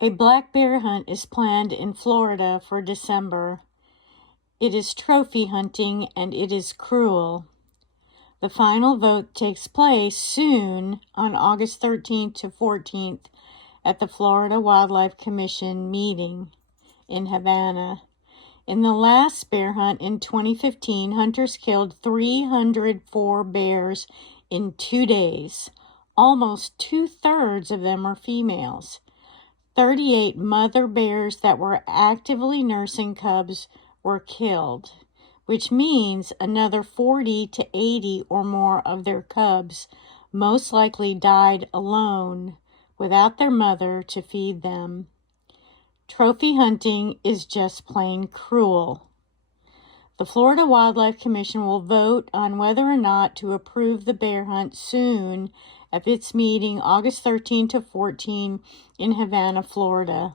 A black bear hunt is planned in Florida for December. It is trophy hunting and it is cruel. The final vote takes place soon on August 13th to 14th at the Florida Wildlife Commission meeting in Havana. In the last bear hunt in 2015, hunters killed 304 bears in 2 days. Almost 2/3 of them are females. 38 mother bears that were actively nursing cubs were killed, which means another 40 to 80 or more of their cubs most likely died alone without their mother to feed them. Trophy hunting is just plain cruel. The Florida Wildlife Commission will vote on whether or not to approve the bear hunt soon at its meeting August 13 to 14 in Havana, Florida.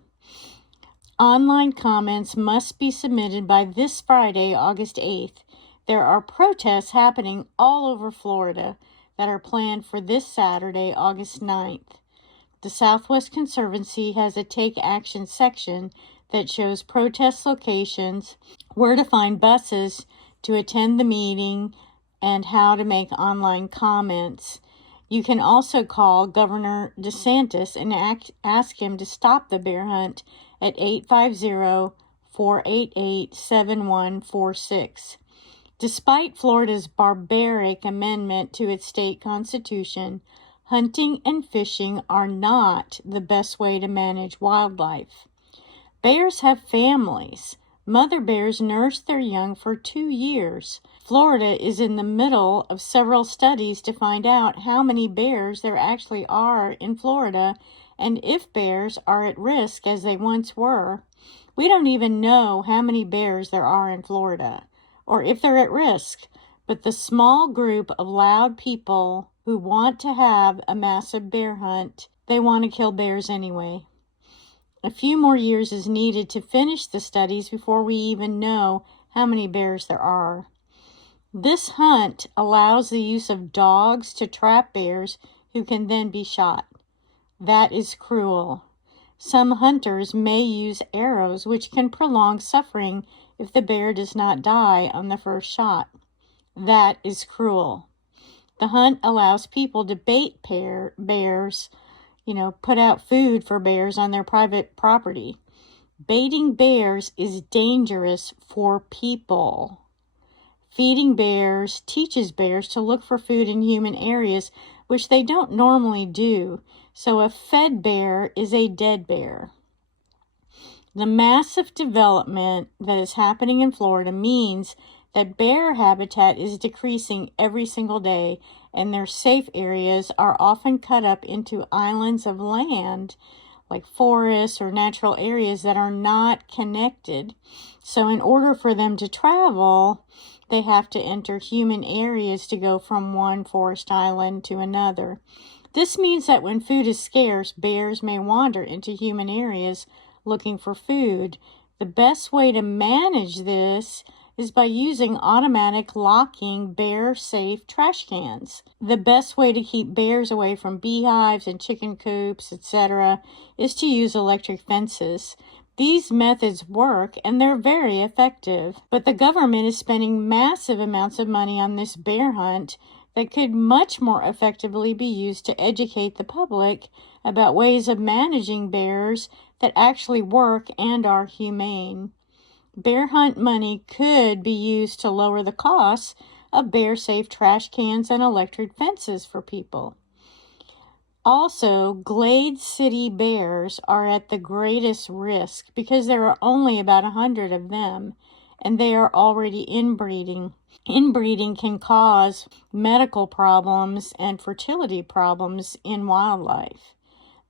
Online comments must be submitted by this Friday, August 8th. There are protests happening all over Florida that are planned for this Saturday, August 9th. The Southwest Conservancy has a Take Action section that shows protest locations, where to find buses to attend the meeting, and how to make online comments. You can also call Governor DeSantis and ask him to stop the bear hunt at 850-488-7146. Despite Florida's barbaric amendment to its state constitution, hunting and fishing are not the best way to manage wildlife. Bears have families. Mother bears nurse their young for 2 years. Florida is in the middle of several studies to find out how many bears there actually are in Florida and if bears are at risk as they once were. We don't even know how many bears there are in Florida or if they're at risk, but the small group of loud people who want to have a massive bear hunt, they want to kill bears anyway. A few more years is needed to finish the studies before we even know how many bears there are. This hunt allows the use of dogs to trap bears who can then be shot. That is cruel. Some hunters may use arrows, which can prolong suffering if the bear does not die on the first shot. That is cruel. The hunt allows people to bait bears, put out food for bears on their private property. Baiting bears is dangerous for people. Feeding bears teaches bears to look for food in human areas, which they don't normally do. So a fed bear is a dead bear. The massive development that is happening in Florida means that bear habitat is decreasing every single day, and their safe areas are often cut up into islands of land, like forests or natural areas that are not connected. So in order for them to travel, they have to enter human areas to go from one forest island to another. This means that when food is scarce, bears may wander into human areas looking for food. The best way to manage this is by using automatic locking bear-safe trash cans. The best way to keep bears away from beehives and chicken coops, etc., is to use electric fences. These methods work and they're very effective, but the government is spending massive amounts of money on this bear hunt that could much more effectively be used to educate the public about ways of managing bears that actually work and are humane. Bear hunt money could be used to lower the costs of bear-safe trash cans and electric fences for people. Also, Glade City bears are at the greatest risk because there are only about 100 of them, and they are already inbreeding. Inbreeding can cause medical problems and fertility problems in wildlife.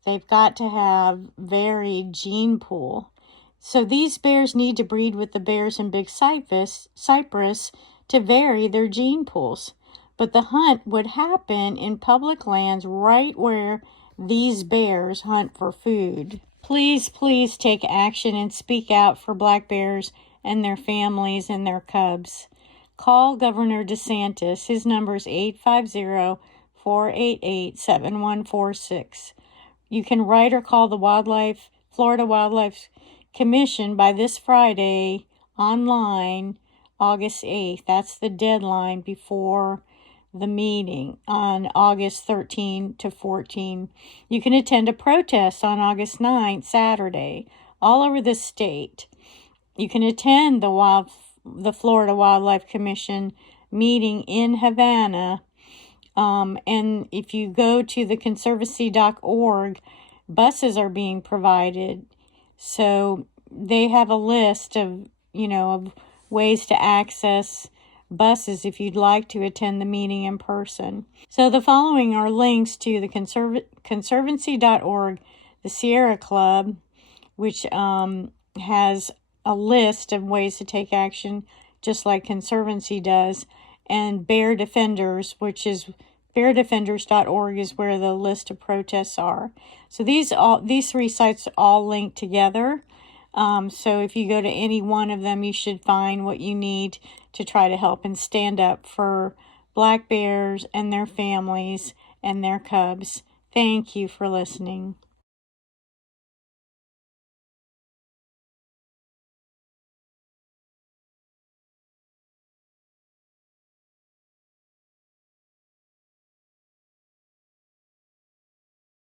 They've got to have varied gene pool. So these bears need to breed with the bears in Big Cypress to vary their gene pools. But the hunt would happen in public lands right where these bears hunt for food. Please take action and speak out for black bears and their families and their cubs. Call Governor DeSantis. His number is 850-488-7146. You can write or call the Wildlife Florida Wildlife Commission by this Friday online, August 8th. That's the deadline before the meeting on August 13 to 14. You can attend a protest on August 9th, Saturday, all over the state. You can attend the Florida Wildlife Commission meeting in Havana. And if you go to theconservancy.org, buses are being provided. So they have a list of, of ways to access buses if you'd like to attend the meeting in person. So the following are links to the conservancy.org, the Sierra Club, which has a list of ways to take action, just like Conservancy does, and Bear Defenders, which is beardefenders.org, is where the list of protests are. So these three sites all link together. So if you go to any one of them, you should find what you need to try to help and stand up for black bears and their families and their cubs. Thank you for listening.